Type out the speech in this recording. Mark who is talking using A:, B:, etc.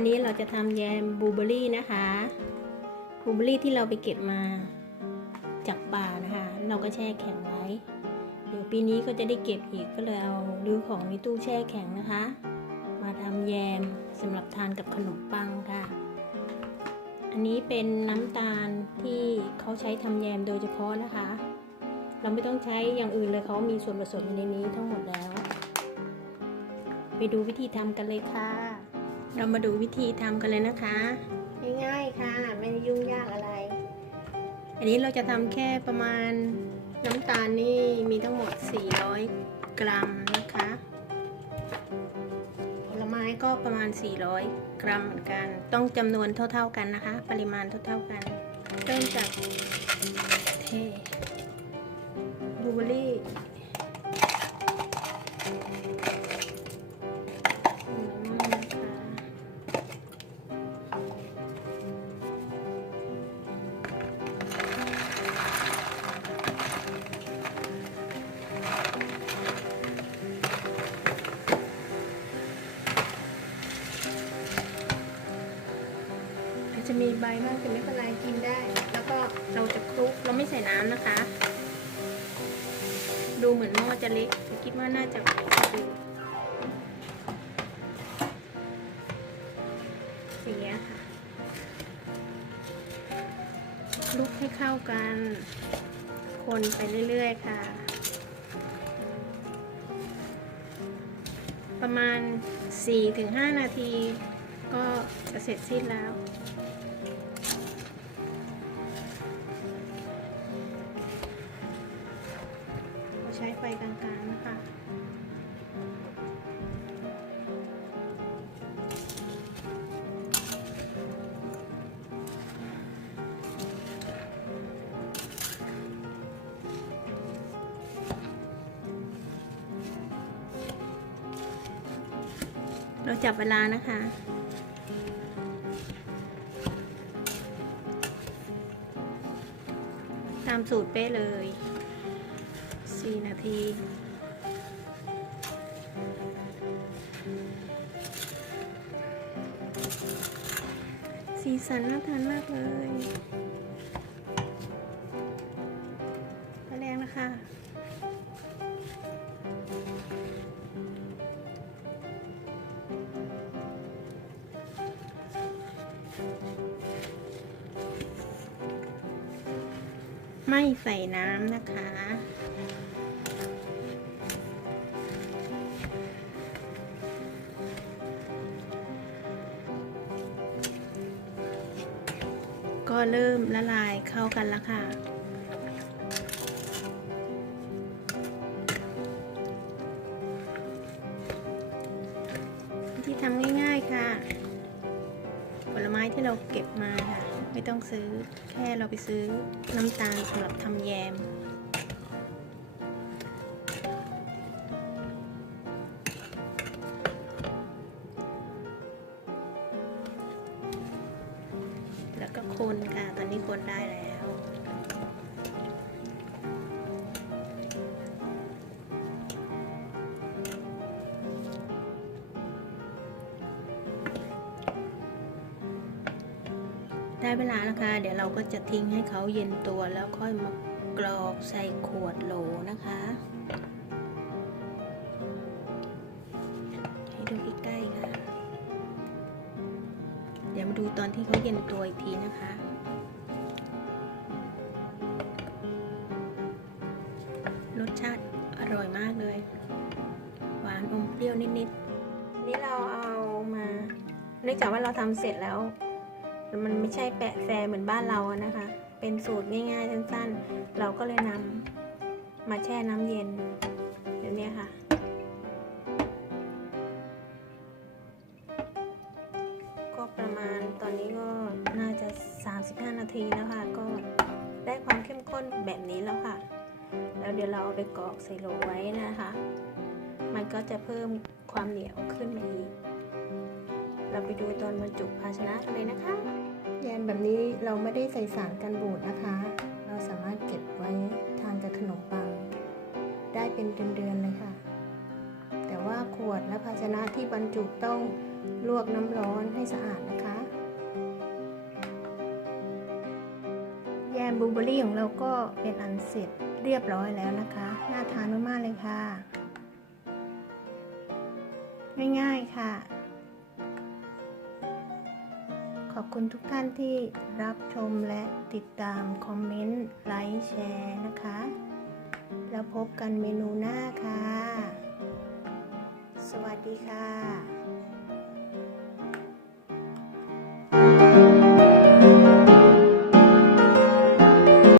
A: วันนี้เราจะทำแยมบลูเบอรี่นะคะบลูเบอรี่ที่เราไปเก็บมาจากป่านะคะ เราก็แช่แข็งไว้ เดี๋ยวปีนี้ก็จะได้เก็บอีกก็เลยเอาดูของในตู้แช่แข็งนะคะ มาทำแยมสำหรับทานกับขนมปังค่ะ อันนี้เป็นน้ำตาลที่เขาใช้ทำแยมโดยเฉพาะนะคะ เราไม่ต้องใช้อย่างอื่นเลยเขามีส่วนผสมในนี้ทั้งหมดแล้ว ไปดูวิธีทำกันเลยค่ะ เรามาดูวิธีทำกันเลยนะคะ ง่ายๆค่ะ ไม่ได้ยุ่งยากอะไร อันนี้เราจะทำแค่ประมาณน้ำตาลนี่มีทั้งหมด 400 กรัมนะคะ ผลไม้ก็ประมาณ 400 กรัมเหมือนกัน ต้องจำนวนเท่า ๆกันนะคะ ปริมาณเท่าๆกันเริ่มจากเทบลูเบอร์ ใบบ้างแต่ไม่เป็นไรกินได้ แล้วก็เราจะคลุกเราไม่ใส่น้ำนะคะ ดูเหมือนหม้อจะเล็กแต่คิดว่าน่าจะดีอย่างเงี้ค่ะคลุกให้เข้ากัน คนไปเรื่อยๆค่ะ ประมาณ 4-5 นาทีก็จะเสร็จสิ้นแล้ว ช้ไฟกลางๆนะคะเราจับเวลานะคะ ตามสูตรเป๊ะเลย 4นาทีสีสันน่าทานมากเลยไฟแรงนะคะไม่ใส่น้ำนะคะ ก็เริ่มละลายเข้ากันแล้วค่ะ ที่ทำง่ายๆค่ะ ผลไม้ที่เราเก็บมาค่ะ ไม่ต้องซื้อแค่เราไปซื้อน้ำตาลสำหรับทำแยม แล้วก็คนค่ะ ตอนนี้คนได้แล้ว ได้เวลานะคะเดี๋ยวเราก็จะทิ้งให้เขาเย็นตัวแล้วค่อยมากรอกใส่ขวดโหลนะคะ ดูตอนที่เขาเย็นตัวอีกทีนะคะ รสชาติอร่อยมากเลย หวานอมเปรี้ยวนิดๆนี่เราเอามาเนื่องจากว่าเราทำเสร็จแล้ว มันไม่ใช่แปะแฟเหมือนบ้านเรานะคะ เป็นสูตรง่ายๆสั้นๆ เราก็เลยนำมาแช่น้ำเย็นเดี๋ยวนี้ค่ะ ประมาณตอนนี้ก็น่าจะ 35 นาทีแล้วค่ะก็ได้ความเข้มข้นแบบนี้แล้วค่ะ แล้วเดี๋ยวเราเอาไปกรอกใส่โหลไว้นะคะ มันก็จะเพิ่มความเหนียวขึ้นมาอีก เราไปดูตอนบรรจุภาชนะกันเลยนะคะแยมแบบนี้เราไม่ได้ใส่สารกันบูดนะคะ เราสามารถเก็บไว้ทานกับขนมปัง ได้เป็นเดือนๆเลยค่ะ แต่ว่าขวดและภาชนะที่บรรจุต้อง ลวกน้ำร้อนให้สะอาดนะคะ แยมบลูเบอรี่ของเราก็เป็นอันเสร็จเรียบร้อยแล้วนะคะ น่าทานมากๆเลยค่ะ ง่ายๆค่ะ ขอบคุณทุกท่านที่รับชมและติดตามคอมเมนต์ ไลค์ แชร์นะคะ แล้วพบกันเมนูหน้าค่ะ สวัสดีค่ะ